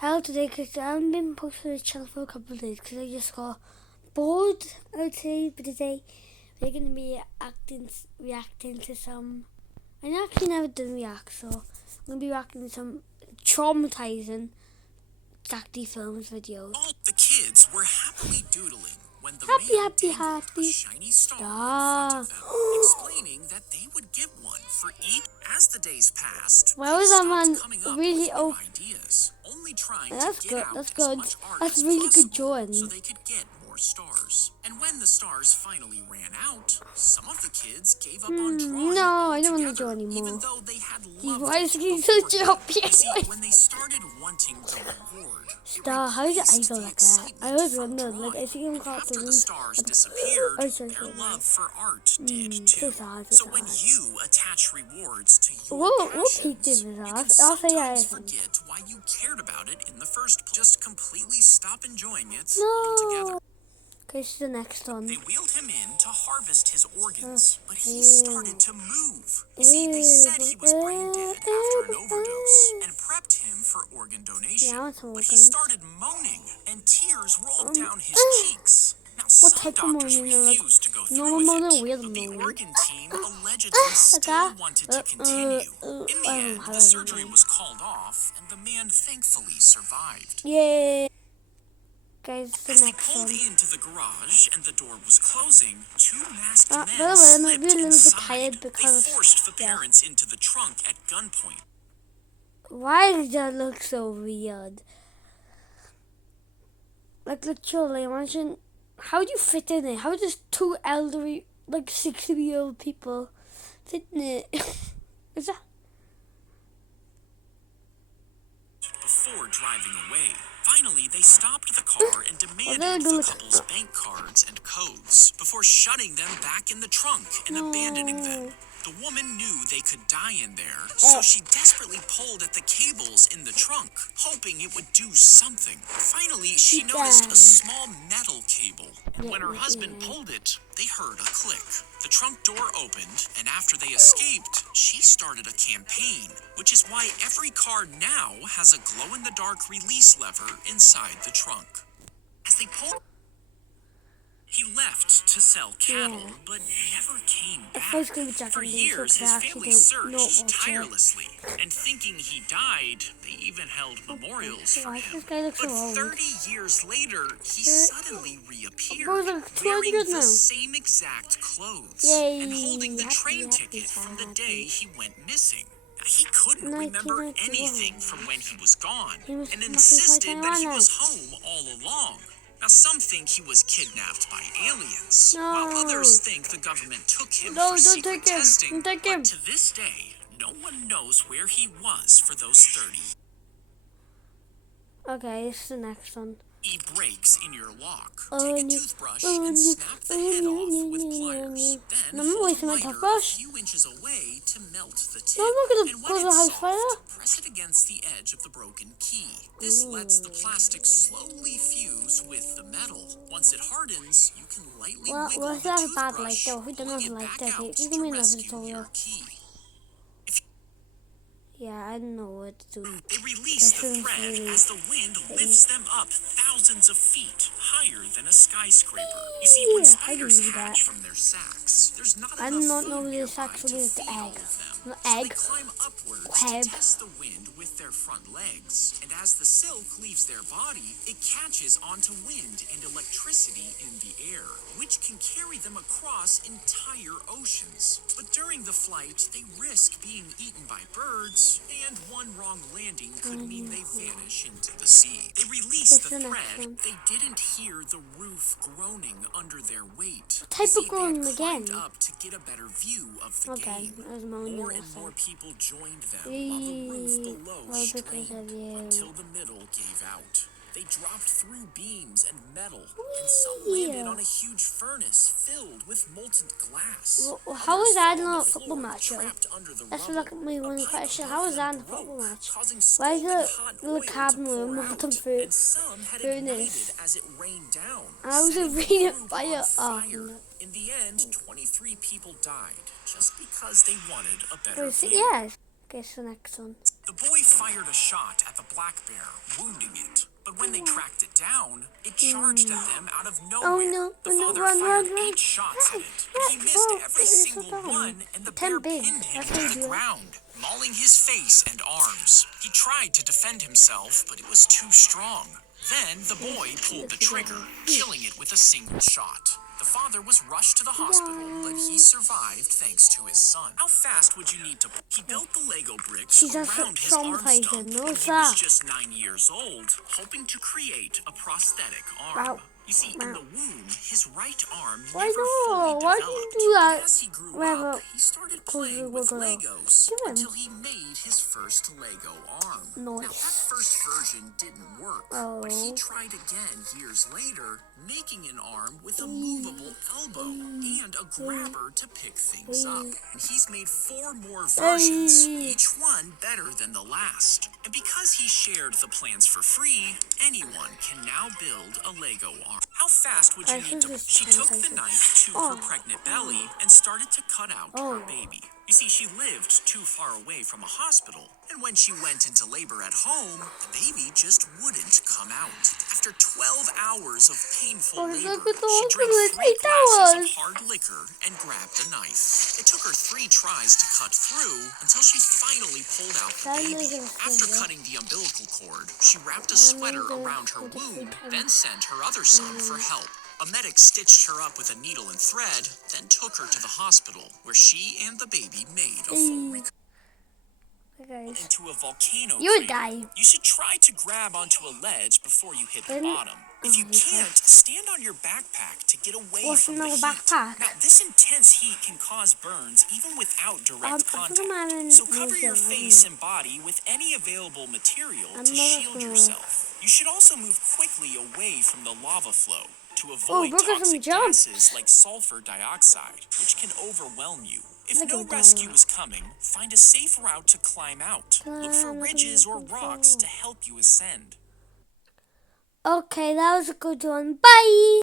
How today? Because I haven't been posting the channel for a couple of days because I just got bored. I would say, but today we're gonna be reacting to some. I actually never done react, so I'm gonna be reacting to some traumatizing Zack Films videos. All the kids were happily doodling when the man dangled a shiny star in front of them, explaining that they would get one for each. As the days passed, Why was that man coming up really with new ideas, only trying That's to good. get out That's as good. much art That's as really good possible drawing. so they could get more stars. And when the stars finally ran out, some of the kids gave up on drawing No, I don't want to altogether, draw anymore. even though they had loved Why is it he such a You see, when they started wanting the reward, Star? How did I go like that? I always wondered. Like I see him after the cartoons. stars disappeared, their love for art did too. So when you attach rewards to your we'll passions, keep this you off. can I'll say sometimes forget why you cared about it in the first place. Just completely stop enjoying it altogether. Okay, this is the next one. They wheeled him in to harvest his organs, but he started to move. You see, they said he was brain dead after an overdose and prepped him for organ donation. But he started moaning, and tears rolled down his cheeks. Now, some doctors refused to go through with it, but the organ team allegedly still wanted to continue. In the end, the surgery was called off, and the man thankfully survived. Yay! Guys, As they pulled into the garage and the door was closing, two masked men by the way, I slipped might be a little bit inside. tired because They forced the parents into the trunk at gunpoint. Why does that look so weird? Like literally, imagine how do you fit in it? How does two elderly, like 60-year-old people fit in it? Is that? Before driving away, finally they stopped the car and demanded the couple's bank cards and codes before shutting them back in the trunk and abandoning them. The woman knew they could die in there, so she desperately pulled at the cables in the trunk, hoping it would do something. Finally, she noticed a small metal cable, and when her husband pulled it, they heard a click. The trunk door opened, and after they escaped, she started a campaign, which is why every car now has a glow-in-the-dark release lever inside the trunk. As they pulled, he left to sell cattle, but never came back. For years, his family searched tirelessly, and thinking he died, they even held memorials for him. But 30 years later, he suddenly reappeared, wearing the same exact clothes, and holding the train ticket from the day he went missing. He couldn't remember anything from when he was gone, and insisted that he was home all along. Now, some think he was kidnapped by aliens, while others think the government took him for secret testing. But to this day, no one knows where he was for those 30. Okay, this is the next one. He breaks in your lock. Take a toothbrush and snap the head off with pliers. Then hold a lighter a few inches away to melt the tip. And when it's soft, press it against the edge of the broken key. This lets the plastic slowly fuse with the metal. Once it hardens, you can lightly wiggle the toothbrush, pulling it back out to rescue your key. Yeah, I don't know what to do. They release the thread as the wind lifts them up thousands of feet higher than a skyscraper. You see, when spiders hatch from their sacs, there's not enough food nearby to feed all of them. So they climb upwards to test the wind with their front legs. And as the silk leaves their body, it catches onto wind and electricity in the air, which can carry them across entire oceans. But during the flight, they risk being eaten by birds, and one wrong landing could mean they vanish into the sea. They released the thread. They didn't hear the roof groaning under their weight. What type of groaning again? again? Up to get a better view of the game. More and more people joined them, while the roof below strained until the middle gave out. They dropped through beams and metal, and some landed on a huge furnace filled with molten glass. How is that not a football match? That's like my one question. How is that in a football match? Why is the little cabin room bottom food doing this? How is it raining fire? In the end, 23 people died just because they wanted a better view. Yes. Okay, so next one. The boy fired a shot at the black bear, wounding it. But when they tracked it down, it charged at them out of nowhere. Oh no, The no, father run, fired run. 8 shots at it, but he missed every single one, and the bear pinned him to the ground, mauling his face and arms. He tried to defend himself, but it was too strong. Then the boy pulled the trigger, killing it with a single shot. The father was rushed to the hospital, but he survived thanks to his son. How fast would you need to... He built the Lego bricks around his arm stump when he was just 9 years old, hoping to create a prosthetic arm. Wow. You see, in the womb, his right arm Why never no? fully Why developed. did you do that? But as he grew up, he started playing with Legos until he made his first Lego arm. Now, that first version didn't work, but he tried again years later, making an arm with a movable elbow and a grabber to pick things up. And he's made 4 more versions, each one better than the last. And because he shared the plans for free, anyone can now build a Lego arm. How fast would you need to... She took the knife to her pregnant belly and started to cut out her baby. You see, she lived too far away from a hospital, and when she went into labor at home, the baby just wouldn't come out. After 12 hours of painful labor, she drank 3 glasses of hard liquor and grabbed a knife. It took her 3 tries to cut through until she finally pulled out the baby. After cutting the umbilical cord, she wrapped a sweater around her womb, then sent her other son for help. A medic stitched her up with a needle and thread, then took her to the hospital, where she and the baby made a full recovery. Into a volcano You would crater. die. You should try to grab onto a ledge before you hit the bottom. If you can't, stand on your backpack to get away from the heat. backpack? Now, this intense heat can cause burns even without direct contact. So cover your face and body with any available material to shield yourself. You should also move quickly away from the lava flow to avoid toxic gases like sulfur dioxide, which can overwhelm you. If no rescue is coming, find a safe route to climb out. Look for ridges or rocks to help you ascend. Okay, that was a good one. Bye!